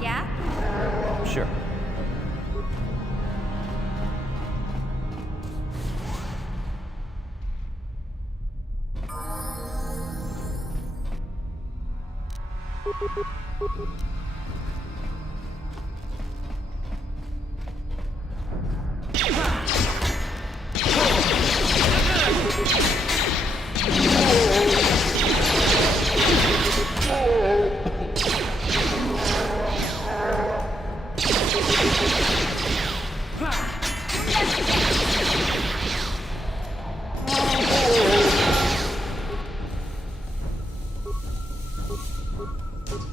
Yeah? Sure.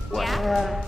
What? Yeah?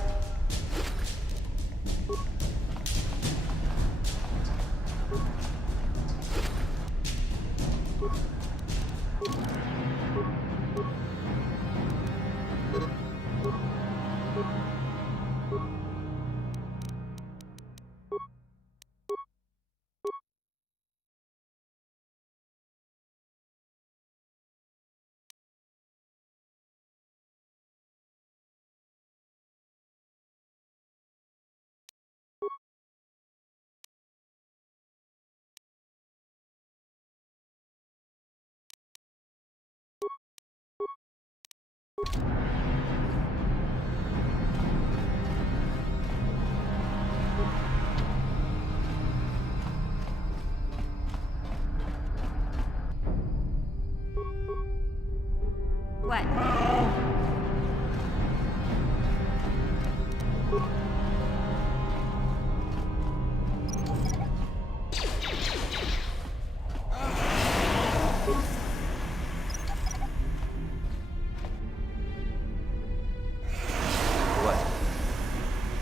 What?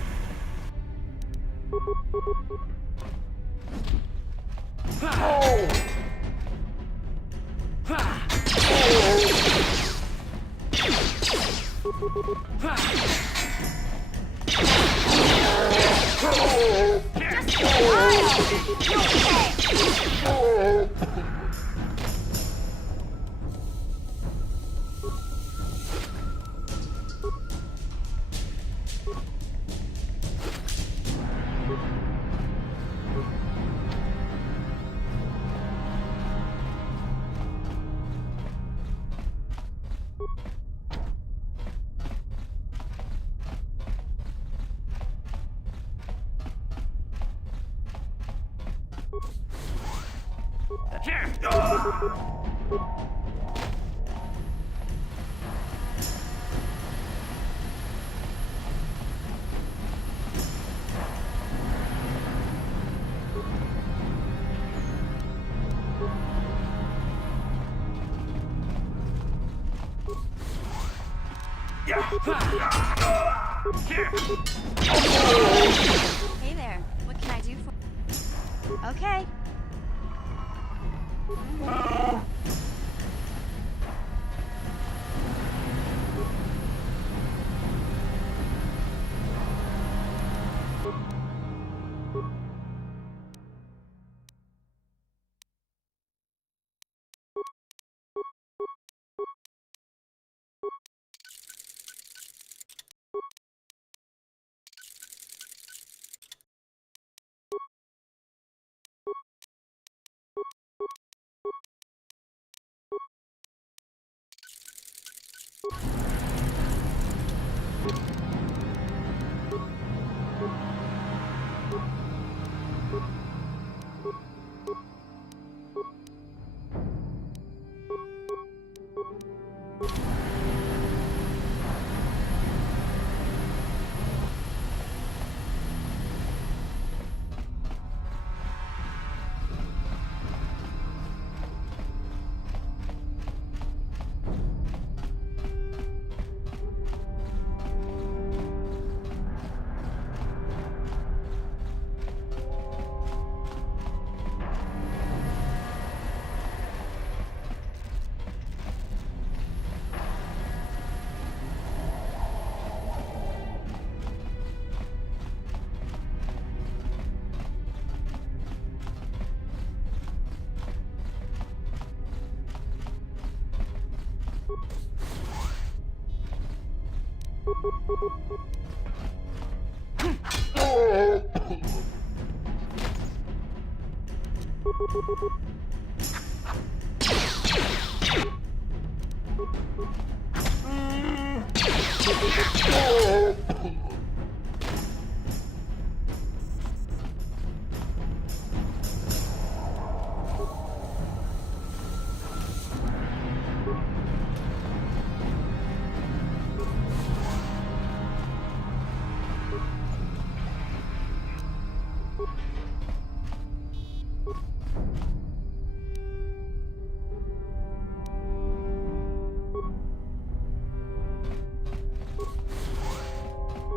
What? Hey there. What can I do for? Okay.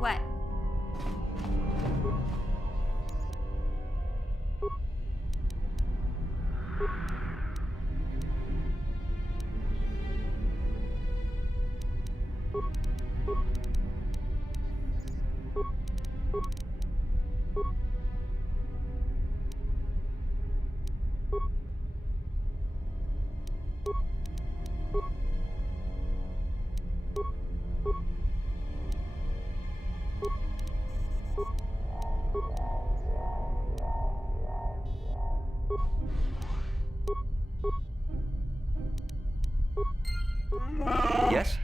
What? Yes?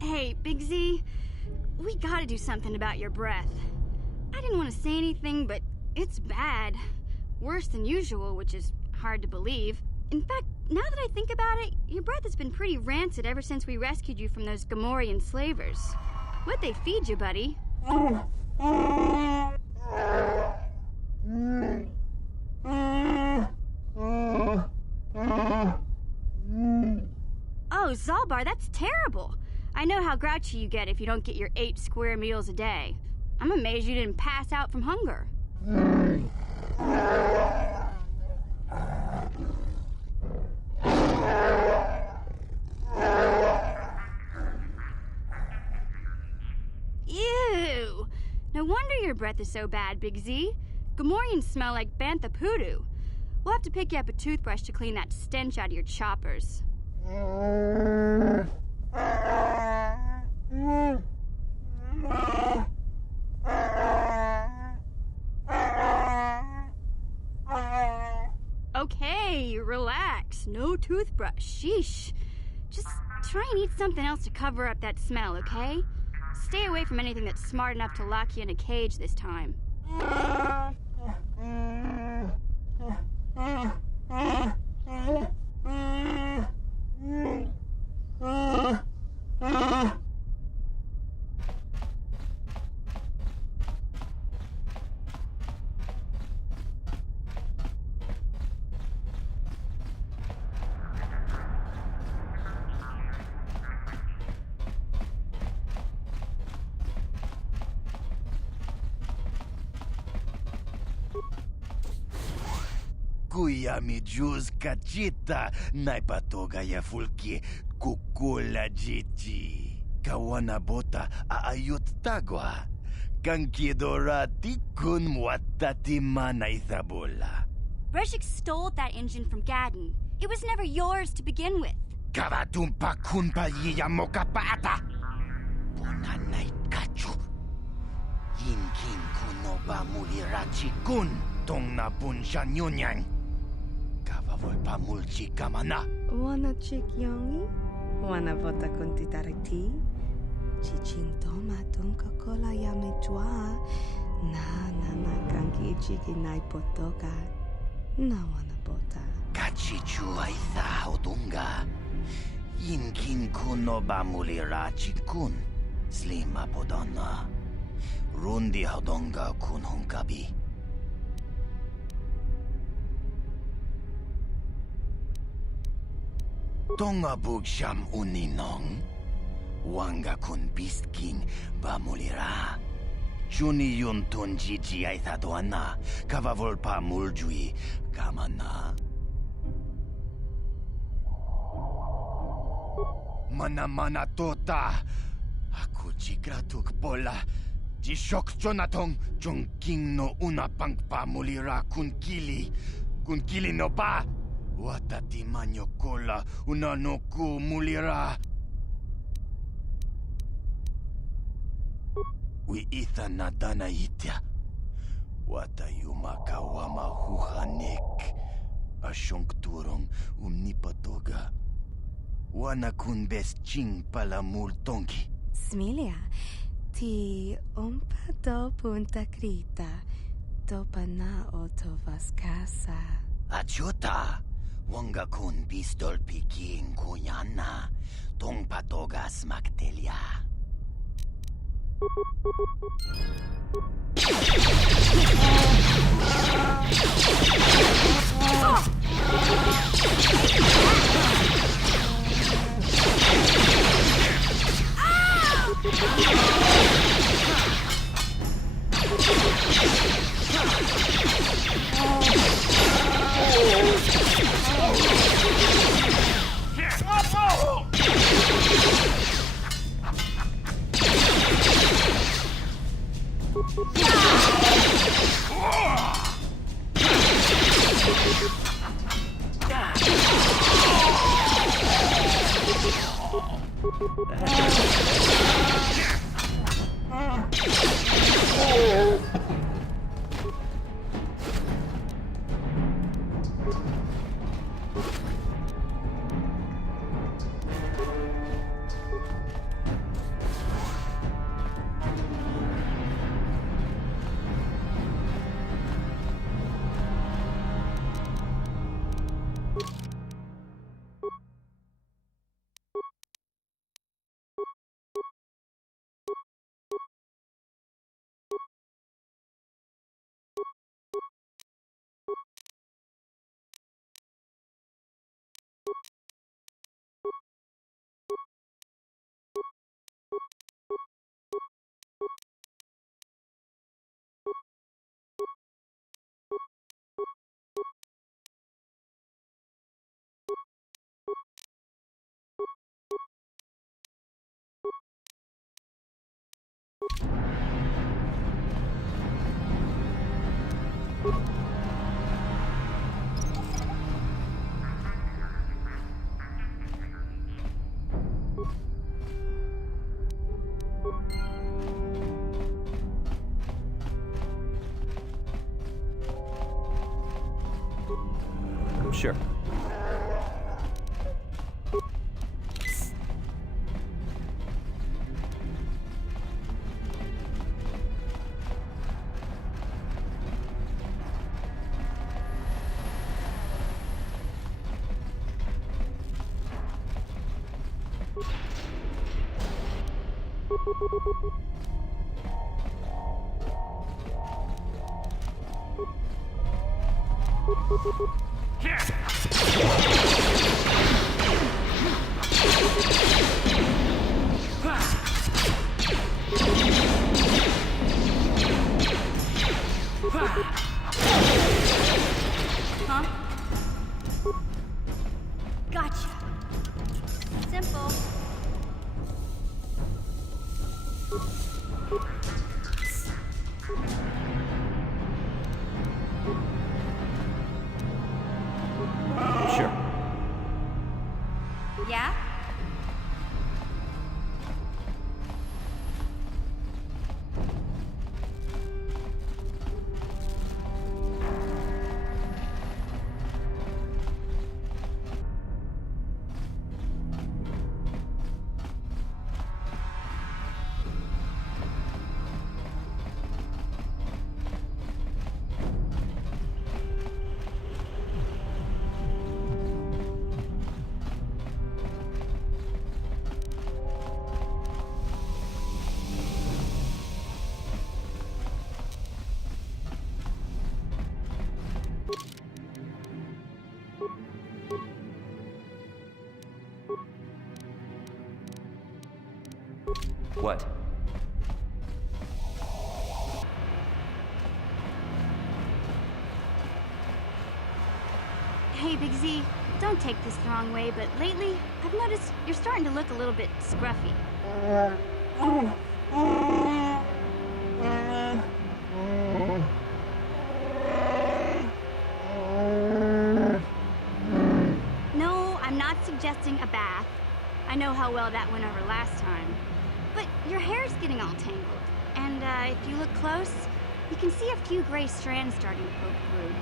Hey, Big Z, we gotta do something about your breath. I didn't want to say anything, but it's bad. Worse than usual, which is hard to believe. In fact, now that I think about it, your breath has been pretty rancid ever since we rescued you from those Gamorrean slavers. What'd they feed you, buddy? Oh, Zalbar, that's terrible. I know how grouchy you get if you don't get your 8 square meals a day. I'm amazed you didn't pass out from hunger. Ew! No wonder your breath is so bad, Big Z. Gamorreans smell like bantha poodoo. We'll have to pick you up a toothbrush to clean that stench out of your choppers. Okay, relax. No toothbrush. Sheesh. Just try and eat something else to cover up that smell, okay? Stay away from anything that's smart enough to lock you in a cage this time. Kuya mi juz kachita naipatoga ya fulki kukula jiji. Kawana bota aayot tagwa. Kankidora tikun mwatati manaithabola. Breshik stole that engine from Gadden. It was never yours to begin with. Kavatumpa kunpa yiyamoka paata. Punanay kachu. Yinkin kunoba mulirachi kun. Tong na bunsha nyunyang. Kavavol mulchi kamana. Wana chik yongi? Wana vota kunti tariti? Chichintoma tunka kola yametwa. Na kanki chiki naipotoka. Na wana bota. Kachichu aitha odunga. Yinkin kuno bamulira chikun. Slima podonna. Rundi hodonga kun hunkabi. Tonga bugsham uninong. Wanga kun bistking bamulira. Chuni yun tun jiji aithadoana. Kavavol muljui kamana. Mana tota. Aku jigratuk bola. Jishok jonatong jongking no una pang pamulira kun kili. Kun kili no ba. Watati manyokola unanoku mulira. Wi itha nadana itya. Watayuma kawama huhanek. Ashonkturong umnipatoga. Wanakun bes ching pala multonki. Smilia, ti umpa punta krita, topa na otovas casa. Achuta, wanga kun pistol piking kunyana, tong patogas magtelia. Sure. Huh? Gotcha. Simple. Sure. Yeah? What? Hey, Big Z, don't take this the wrong way, but lately, I've noticed you're starting to look a little bit scruffy. I know how well that went over last time. But your hair's getting all tangled. And if you look close, you can see a few gray strands starting to poke through.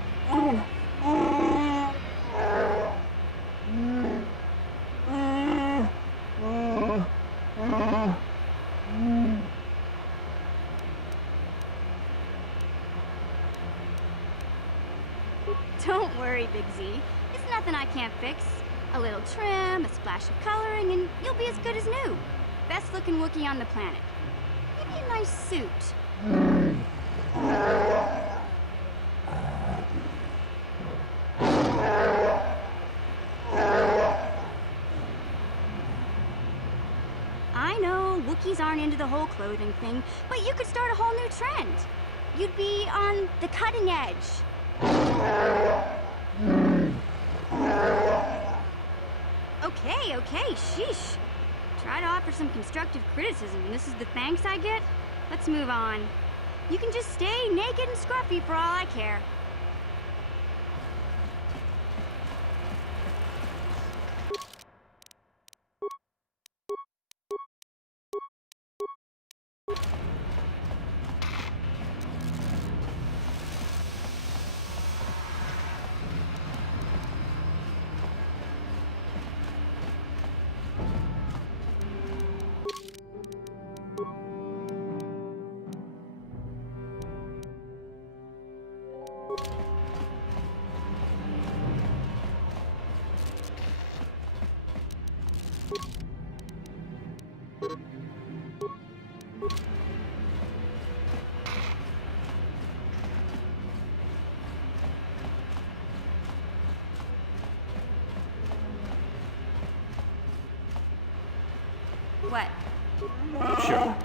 Don't worry, Big Z. It's nothing I can't fix. A little trim, a splash of coloring, and you'll be as good as new. Best looking Wookiee on the planet. Maybe a nice suit. I know, Wookiees aren't into the whole clothing thing, but you could start a whole new trend. You'd be on the cutting edge. Okay, sheesh. Try to offer some constructive criticism, and this is the thanks I get? Let's move on. You can just stay naked and scruffy for all I care. What? Sure.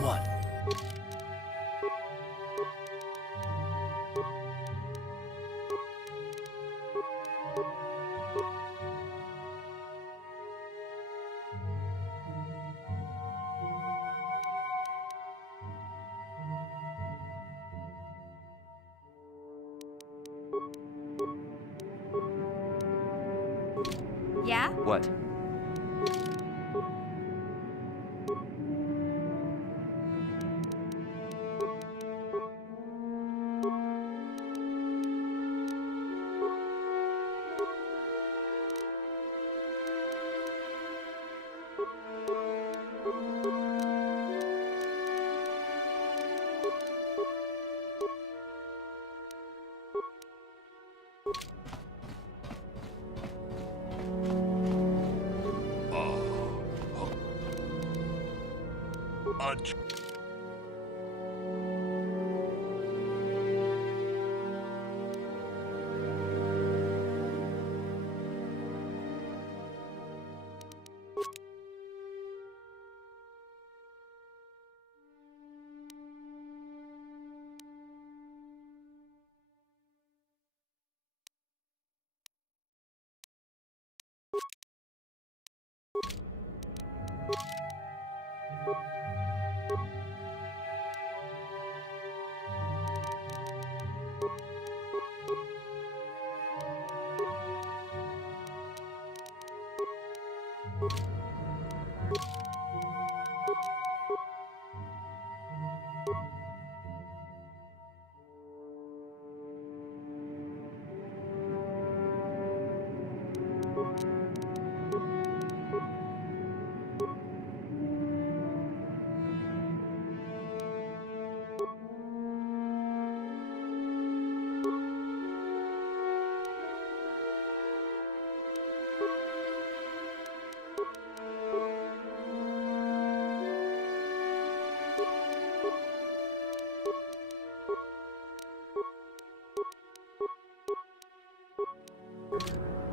What? Yeah? What?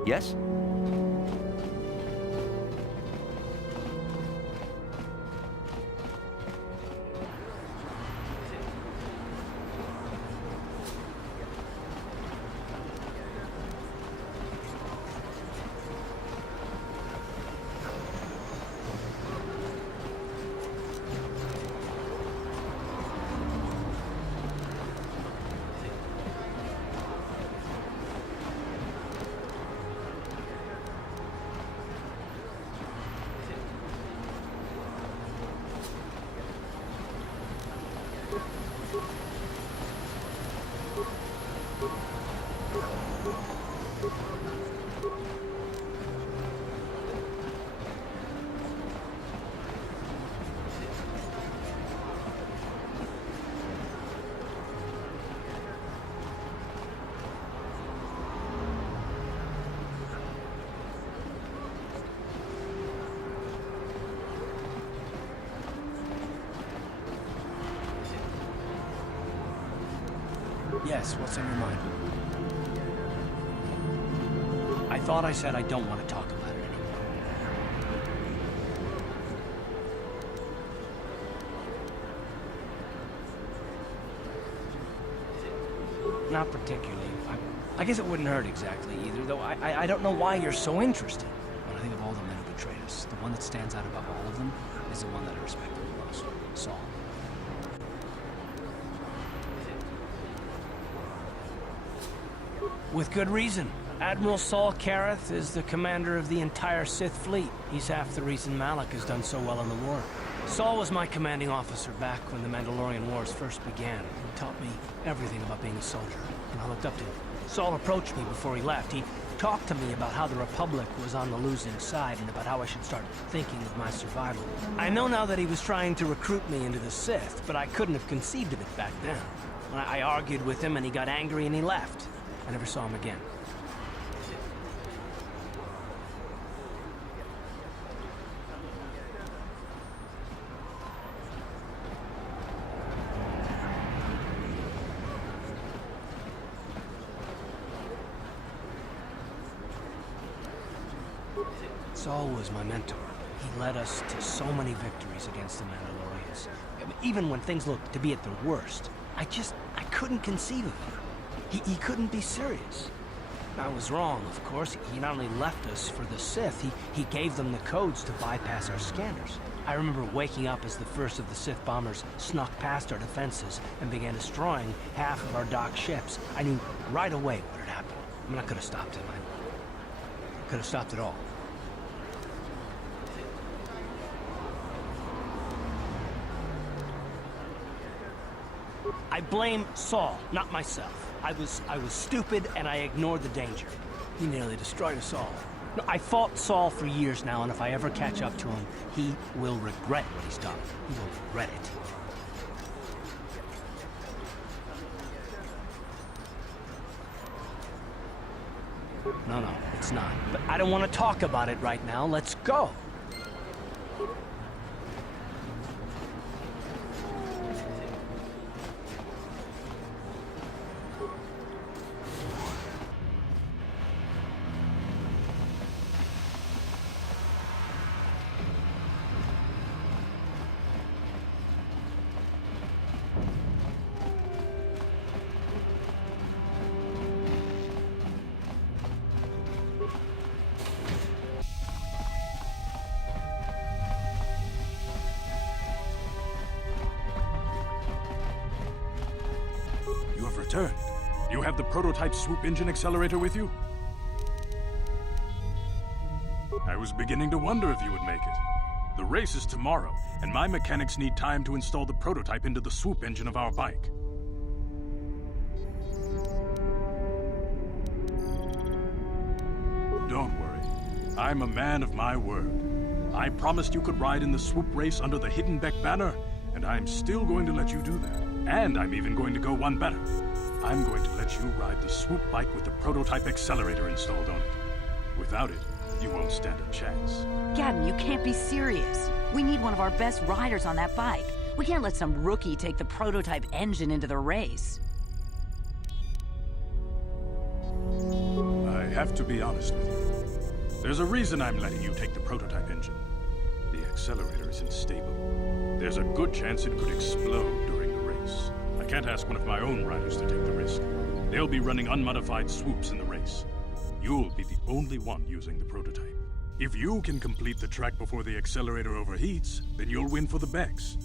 Yes? Yes, what's on your mind? I thought I said I don't want to talk about it anymore. Not particularly. I guess it wouldn't hurt exactly either, though I don't know why you're so interested. When I think of all the men who betrayed us, the one that stands out above all of them is the one that I respect the most, Saul. With good reason. Admiral Saul Kareth is the commander of the entire Sith fleet. He's half the reason Malak has done so well in the war. Saul was my commanding officer back when the Mandalorian Wars first began. He taught me everything about being a soldier, and I looked up to him. Saul approached me before he left. He talked to me about how the Republic was on the losing side and about how I should start thinking of my survival. I know now that he was trying to recruit me into the Sith, but I couldn't have conceived of it back then. I argued with him and he got angry and he left. I never saw him again. Saul was my mentor. He led us to so many victories against the Mandalorians. Even when things looked to be at their worst, I couldn't conceive of it. He couldn't be serious. I was wrong, of course. He not only left us for the Sith, he gave them the codes to bypass our scanners. I remember waking up as the first of the Sith bombers snuck past our defenses and began destroying half of our docked ships. I knew right away what had happened. I mean, I could have stopped him. I could have stopped it all. I blame Saul, not myself. I was stupid and I ignored the danger. He nearly destroyed us all. No, I fought Saul for years now, and if I ever catch up to him, he will regret what he's done. He will regret it. No, it's not. But I don't want to talk about it right now. Let's go. Returned. You have the prototype swoop engine accelerator with you? I was beginning to wonder if you would make it. The race is tomorrow, and my mechanics need time to install the prototype into the swoop engine of our bike. Don't worry. I'm a man of my word. I promised you could ride in the swoop race under the Hidden Beck banner, and I'm still going to let you do that. And I'm even going to go one better. I'm going to let you ride the swoop bike with the prototype accelerator installed on it. Without it, you won't stand a chance. Gadden, you can't be serious. We need one of our best riders on that bike. We can't let some rookie take the prototype engine into the race. I have to be honest with you. There's a reason I'm letting you take the prototype engine. The accelerator isn't stable. There's a good chance it could explode during the race. I can't ask one of my own riders to take the risk. They'll be running unmodified swoops in the race. You'll be the only one using the prototype. If you can complete the track before the accelerator overheats, then you'll win for the Bex.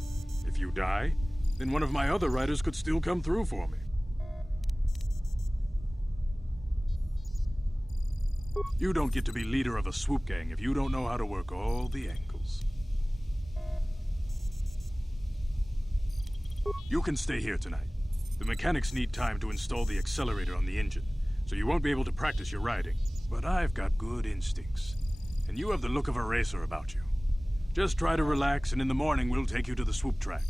If you die, then one of my other riders could still come through for me. You don't get to be leader of a swoop gang if you don't know how to work all the angles. You can stay here tonight. The mechanics need time to install the accelerator on the engine, so you won't be able to practice your riding. But I've got good instincts, and you have the look of a racer about you. Just try to relax, and in the morning we'll take you to the swoop track.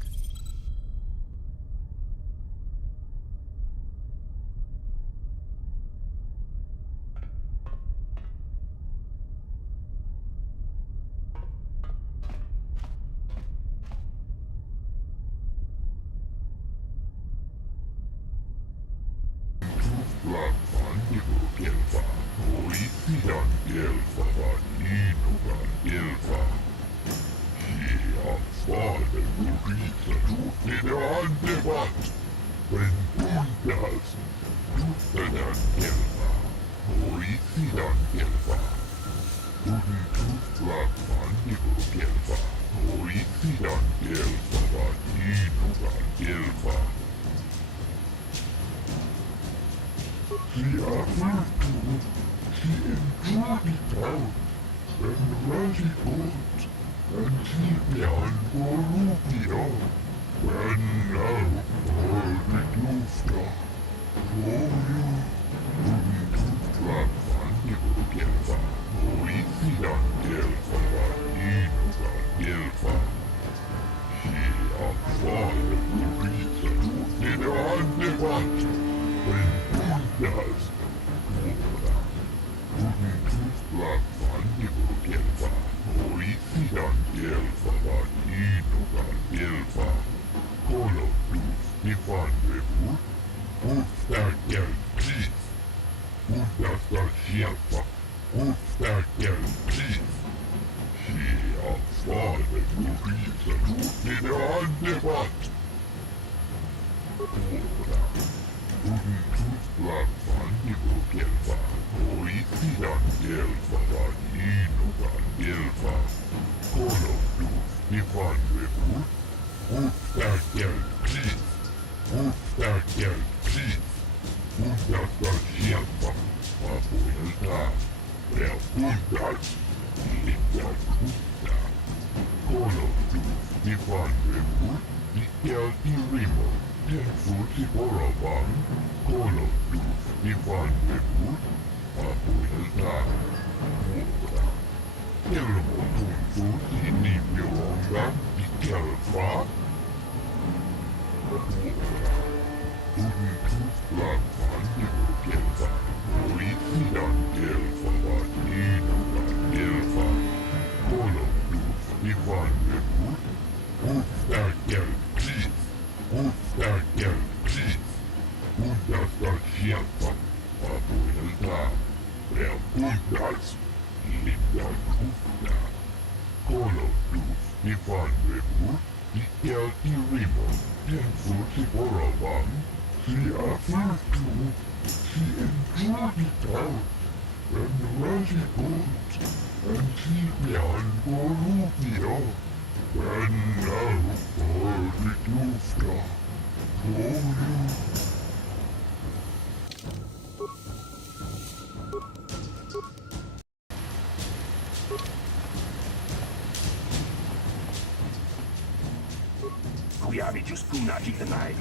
Kuyabi Juskuna Jitanai,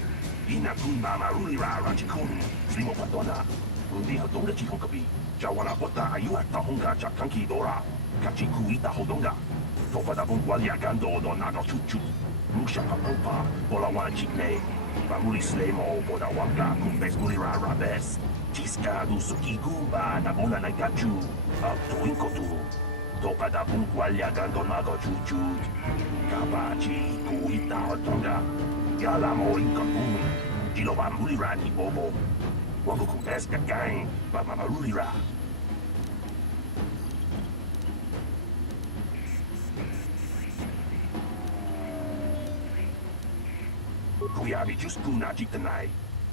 Ina Kun Mama Rulira Ranchikun, Slimo Patona, Undi Hodonga Chikokabi, Jawana Bota Ayuata Honga Jakanki Dora, Kachikuita Hodonga, Topada Bungualia Gando Donaga Chuchu, Mushaka Popa, Bolawan Chikne, Bamuli Slemo, Bodawanga, Kumbes Gulira Rabes, Chiska Dusuki Gumba, Nabona Nagachu, Up to Inkotu. Topada Bungualia Gando Naga Chuchu, Kabachi, Kuita Hotonga, Yalamo Inkapun, Gilobambuli Rani Bobo, Wagoku Eska Gang, Bamamarulira. Kuyabi just kuna jitanai.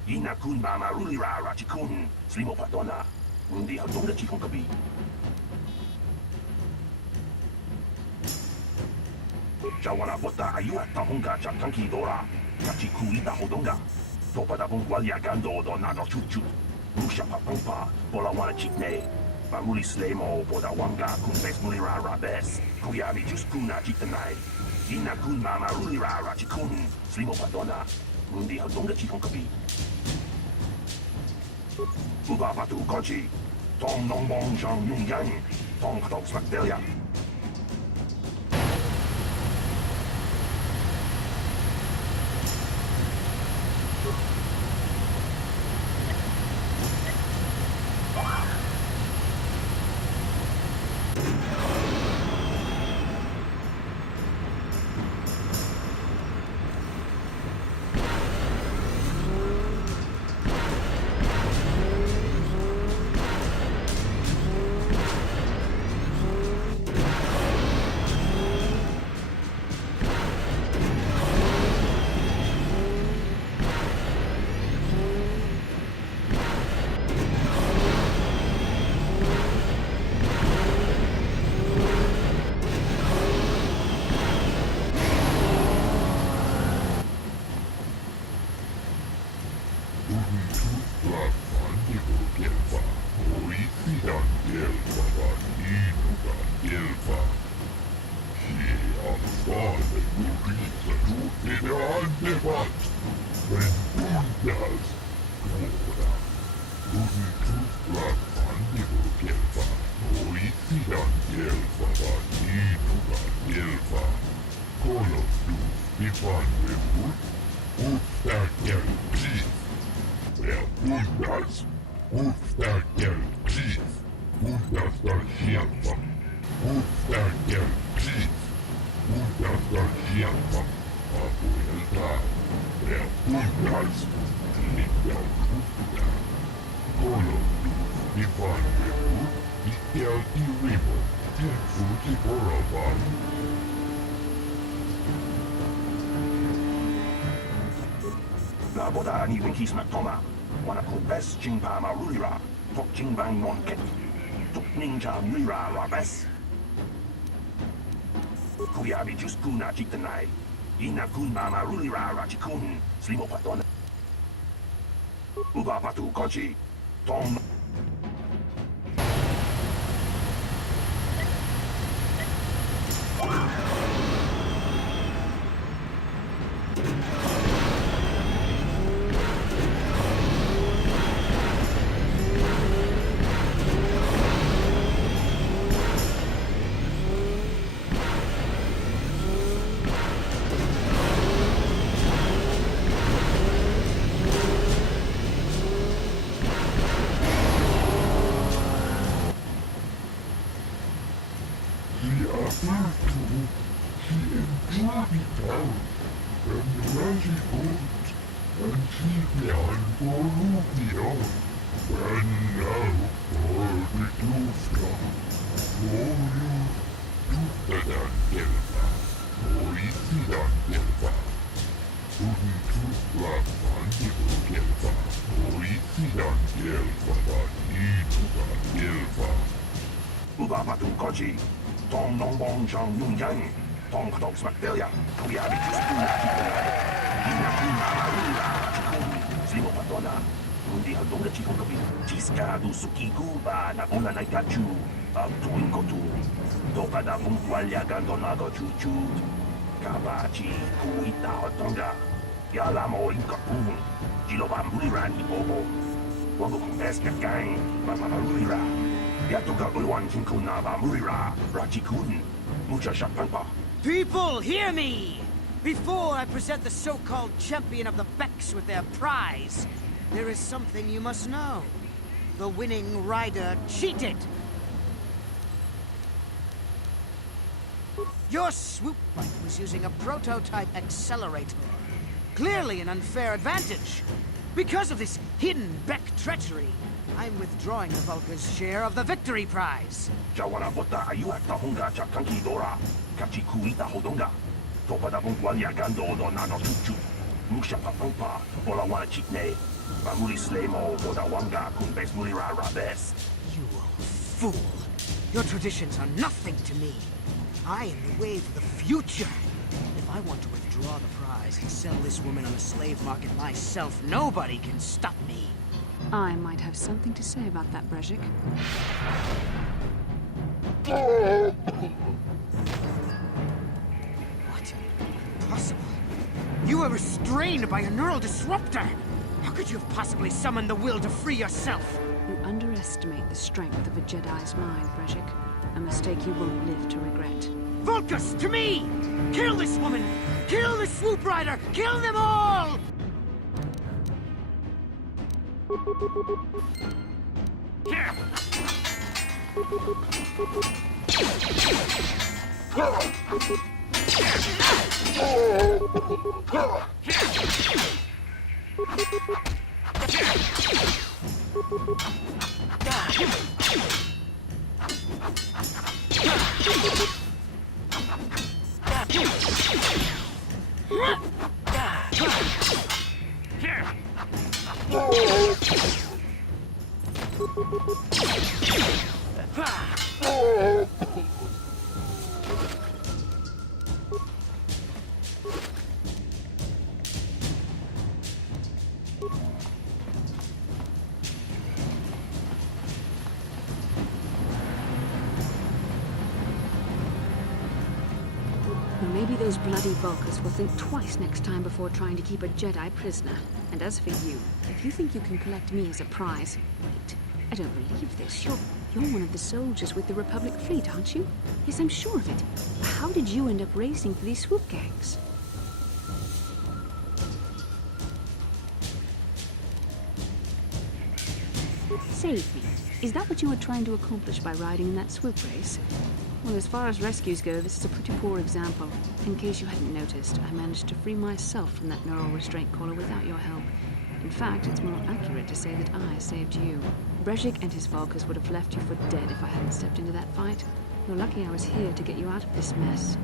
Ina kun mama rulira rachikun. Slimo patona. Undi hadonga chikon kabi. Jawana bota ayua tahonga chatanki dora. Kachiku ita hodonga. Topada bung walia gando do nano chuchu. Musha papumpa. Bola wana chikne. Mamuli slemo boda wanga kun bes mulira rabes. Kuyabi just kuna jitanai. Ina kun mama rulira rachikun. Slimo patona. Undi hadonga chikon kabi. Uba patu konchi. Tong nong bong jang yung yang. Tong katok smakdelia. Boda ni winkis matoma. Wana ko bes jingpa marulira. Tok jingbang monket. Tok ninja mira rabes. Kuyabi just kuna jitanai. Ina kun mama rulira rachikun. Slimo patona. Uba patu konchi. Tong. Uba patu konchi. Tong nong bong jang yung yang. Tong katok smakdelia. Kuyabi just kuna jitanai. Ina kun mama rulira rachikun. Slimo patona. Undi hadonga chikon kabi. Jiska du suki guba na ona na gachu. Al tuinko tu. Topada bung walia gando nago chuchu. Kabachi kuita hotonga. Yalamo inkapun. Jiloba mulirani bobo. Wango kumbes kakang. Mama rulira. Yatoga ulwan kinkunaba mulira. Rachikun. Mucha shapampa. People, hear me! Before I present the so-called champion of the Becks with their prize, there is something you must know. The winning rider cheated! Your swoop bike was using a prototype accelerator. Clearly an unfair advantage. Because of this hidden Beck treachery, I'm withdrawing the Vulca's share of the victory prize. Jawana bota ayua tahonga chakanki dora. Kachiku ita hodonga. Topada bung walia gando do nano chuchu. Musha Papopa, Bola Wanachikne, Mahuli Slemo, Boda Wanga, Kunbes Mulira Rabes. You old fool! Your traditions are nothing to me. I am the wave of the future. If I want to withdraw the prize and sell this woman on the slave market myself, nobody can stop me. I might have something to say about that, Brejik. What? Impossible. You were restrained by a neural disruptor. How could you have possibly summoned the will to free yourself? You underestimate the strength of a Jedi's mind, Brejik. A mistake you won't live to regret. Vulcus, to me! Kill this woman! Kill the swoop rider! Kill them all! Well, maybe those bloody Vulcans will think twice next time before trying to keep a Jedi prisoner. And as for you, if you think you can collect me as a prize... Wait, I don't believe this. You're one of the soldiers with the Republic fleet, aren't you? Yes, I'm sure of it. How did you end up racing for these swoop gangs? Save me. Is that what you were trying to accomplish by riding in that swoop race? Well, as far as rescues go, this is a pretty poor example. In case you hadn't noticed, I managed to free myself from that neural restraint collar without your help. In fact, it's more accurate to say that I saved you. Brejik and his Vulcans would have left you for dead if I hadn't stepped into that fight. You're lucky I was here to get you out of this mess.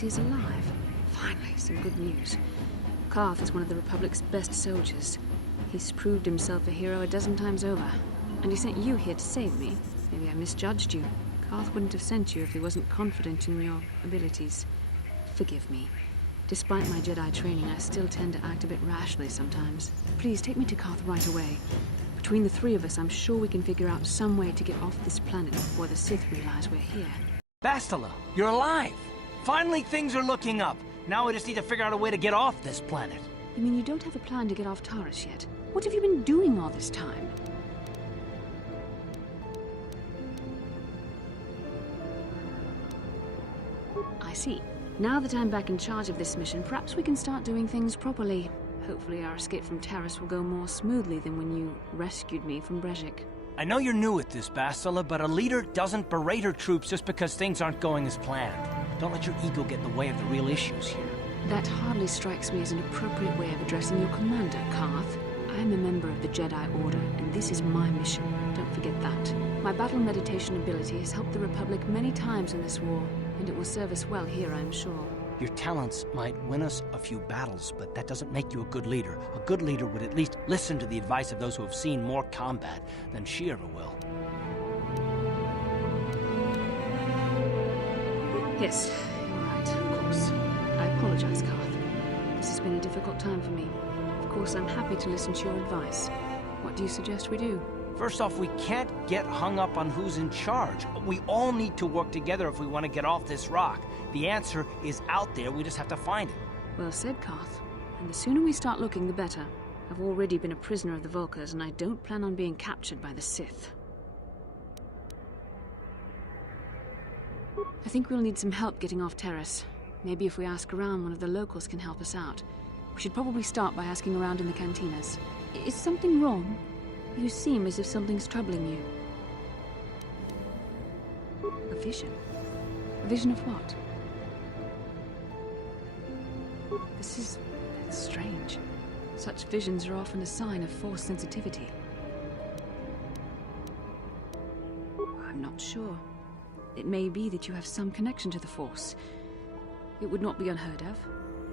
Is alive. Finally, some good news. Karth is one of the Republic's best soldiers. He's proved himself a hero a dozen times over. And he sent you here to save me. Maybe I misjudged you. Karth wouldn't have sent you if he wasn't confident in your abilities. Forgive me. Despite my Jedi training, I still tend to act a bit rashly sometimes. Please, take me to Karth right away. Between the three of us, I'm sure we can figure out some way to get off this planet before the Sith realize we're here. Bastila, you're alive! Finally, things are looking up. Now we just need to figure out a way to get off this planet. You mean you don't have a plan to get off Taurus yet? What have you been doing all this time? I see. Now that I'm back in charge of this mission, perhaps we can start doing things properly. Hopefully our escape from Taurus will go more smoothly than when you rescued me from Brejik. I know you're new at this, Bastila, but a leader doesn't berate her troops just because things aren't going as planned. Don't let your ego get in the way of the real issues here. That hardly strikes me as an appropriate way of addressing your commander, Karth. I'm a member of the Jedi Order, and this is my mission. Don't forget that. My battle meditation ability has helped the Republic many times in this war, and it will serve us well here, I'm sure. Your talents might win us a few battles, but that doesn't make you a good leader. A good leader would at least listen to the advice of those who have seen more combat than she ever will. Yes, you're right, of course. I apologize, Karth. This has been a difficult time for me. Of course, I'm happy to listen to your advice. What do you suggest we do? First off, we can't get hung up on who's in charge. We all need to work together if we want to get off this rock. The answer is out there, we just have to find it. Well said, Karth. And the sooner we start looking, the better. I've already been a prisoner of the Vulcans, and I don't plan on being captured by the Sith. I think we'll need some help getting off Taurus. Maybe if we ask around, one of the locals can help us out. We should probably start by asking around in the cantinas. Is something wrong? You seem as if something's troubling you. A vision? A vision of what? This is It's strange. Such visions are often a sign of Force sensitivity. I'm not sure. It may be that you have some connection to the Force. It would not be unheard of.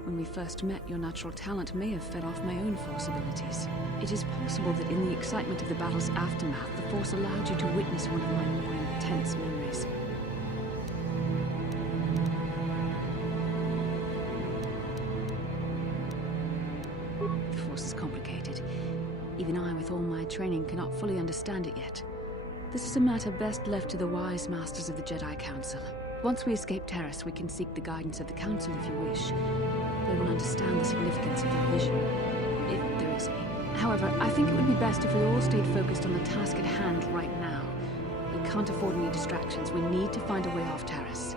When we first met, your natural talent may have fed off my own Force abilities. It is possible that in the excitement of the battle's aftermath, the Force allowed you to witness one of my more intense memories. The Force is complicated. Even I, with all my training, cannot fully understand it yet. This is a matter best left to the wise masters of the Jedi Council. Once we escape Terrace, we can seek the guidance of the Council if you wish. They will understand the significance of your vision, if there is any. However, I think it would be best if we all stayed focused on the task at hand right now. We can't afford any distractions. We need to find a way off Terrace.